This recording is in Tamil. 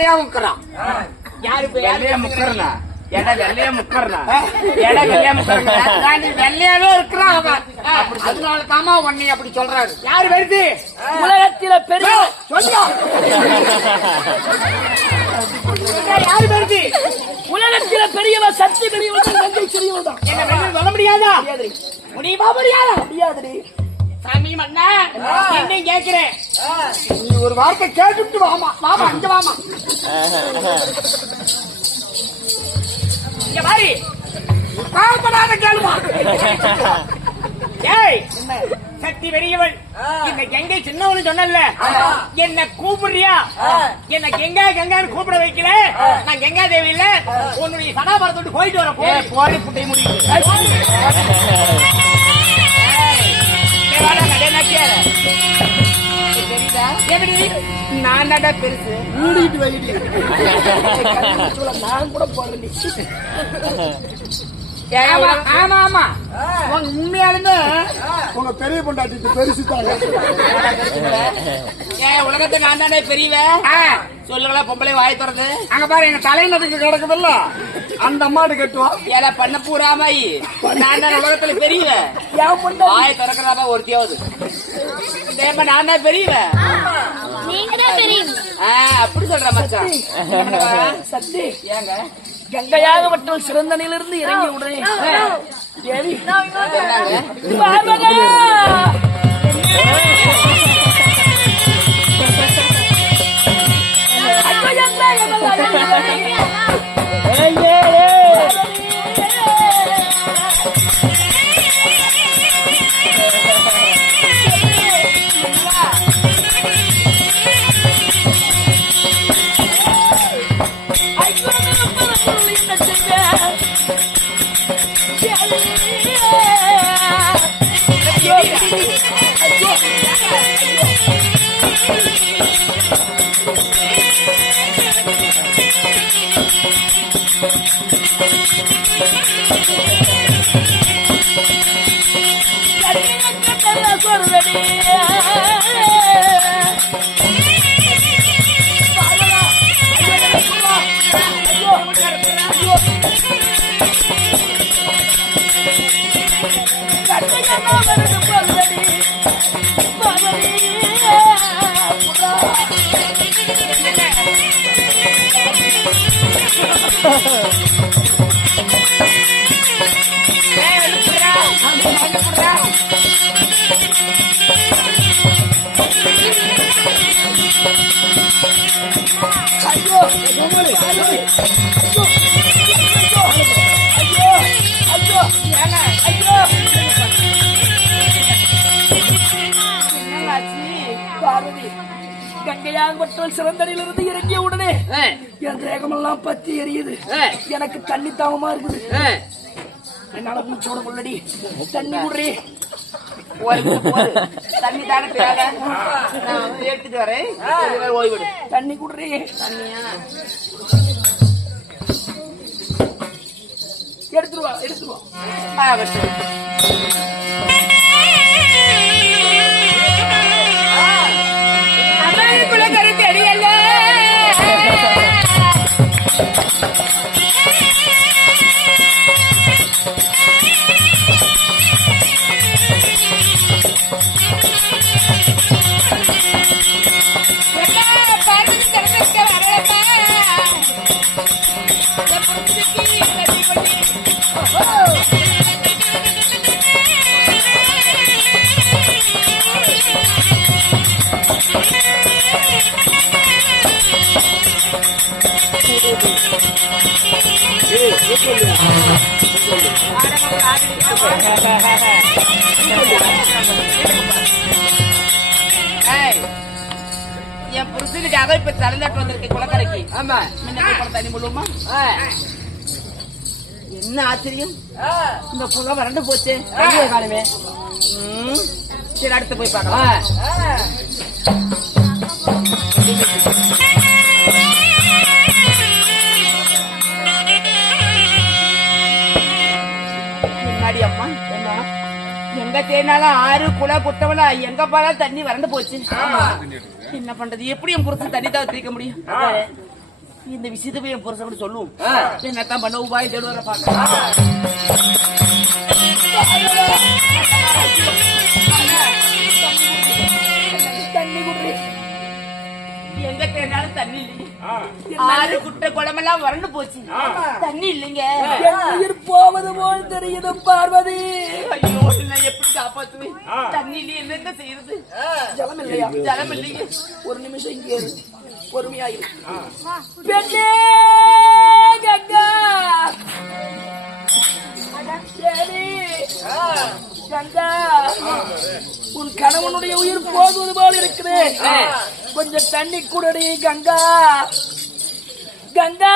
வெள்ளையா முக்கறான். யாரு வெள்ளையா முக்கறனா? எடா வெள்ளையா முக்கறனா? எடா வெள்ளையா முக்கறனா? நான் வெள்ளையாவே இருக்கிறான் அவன். அதனால தாமா உன்னை அப்படி சொல்றாரு. யாரு வருது? உலகத்தில பெரிய சொல்லுங்க. யாரு வருது? உலகத்தில பெரியவன் சக்தி பெரியவன் நன்றி பெரியவன் தான். என்ன சொல்ல முடியாதா? முடியுமா முடியாதா? முடியாதுடி சாமி மண்ணா என்ன கேக்குறேன். நீ ஒரு வார்த்தை கேட்டுட்டு வாமா. வாமா இங்க வாமா. இங்க பாரு. காப்படாத கேளுமா. ஏய் சக்தி பெரியவள் இந்த கங்கை சின்னவனு சொன்னல, என்ன கூப்பிடுறியா? என்ன கங்கா கங்கான்னு கூப்பிட வைக்கல. நான் கங்கா தேவி இல்ல. உன்னுடைய சனாபரத்தோடு போயிட்டு வர போடி புட்டை முடியுது. நான் நட பெருசு மூடிட்டு வைடி. நான் கூட போறேன். ஆமா ஆமா உங்க உண்மையாலுமே உங்க பெரிய பொண்டாட்டி பெருசு தாங்க. உலகத்தை நான் தானே பெரியவன் சொல்லுங்களா. பொம்பளை வாய் திறந்து அங்க பாரு எங்க தலைநதுக்கு கிடக்குதுல்ல அந்த அம்மாடு கட்டுவோம். ஏல பண்ண பூராமாயி நான் தான் உலகத்துல பெரியவன். வாய் திறக்கிறதா ஒருத்தியாவது நான் தான் பெரியவன். அப்படி சொல்ற மச்சான். சக்தி ஏங்க கங்கையாக மட்டும் சிறந்த நிலையிலிருந்து இறங்கி உடனே தேவி கங்கையாகப்பட்டவள் சிறந்தடியிலிருந்து இறங்கிய உடனே என் தேகமெல்லாம் பத்தி எரியுது. எனக்கு தண்ணி தாகமா இருக்குது. என்னால மூச்சோட முள்ளடி தண்ணி குடுறி. தண்ணி தானே எடுத்துட்டு வரேன். ஓய்விடு. தண்ணி குடுறி. தண்ணியா எடுத்துருவா எடுத்துருவா. கருத்து அடியல்ல என் புருஷனுக்காக இப்ப தலைந்தாட்டு வந்திருக்கு குளக்கரைக்கு. ஆமா தண்ணி முழுமா என்ன ஆச்சரியம். இந்த புள்ள வறண்டு போச்சு காணுமே. சரி அடுத்து போய் பார்க்கலாம். முன்னாடி அம்மா எங்க தேனாலும் ஆறு குள குட்டவள எங்க பாலா தண்ணி வறண்டு போச்சு. என்ன பண்றது? எப்படி என் புருஷன் தண்ணி தான் தீர்க்க முடியும்? இந்த விஷயத்தை போய் என் புருஷன் கூட சொல்லுவோம். என்னத்தான் பண்ண உபாயம் தேடுவார பாக்க. தண்ணி குடி. எங்க தேடினாலும் தண்ணி இல்லைங்க. ஆறு குட்டை குளமெல்லாம் வறண்டு போச்சு. தண்ணி இல்லைங்க. என் உயிர் போவது போல் தெரியுது பார்வதி. ஐயோ நான் எப்படி காப்பாத்துவேன்? தண்ணி இல்லையே, என்ன செய்யறது? ஜலம் இல்லையா? ஜலம் இல்லைங்க. ஒரு நிமிஷம் இங்கே இரு, பொறுமையாயிரு. பெண்ணே கங்கா, தேவி, கங்கா, உன் கணவனுடைய உயிர் போகுவது போல் இருக்குது. கொஞ்சம் தண்ணி குடடி கங்கா. கங்கா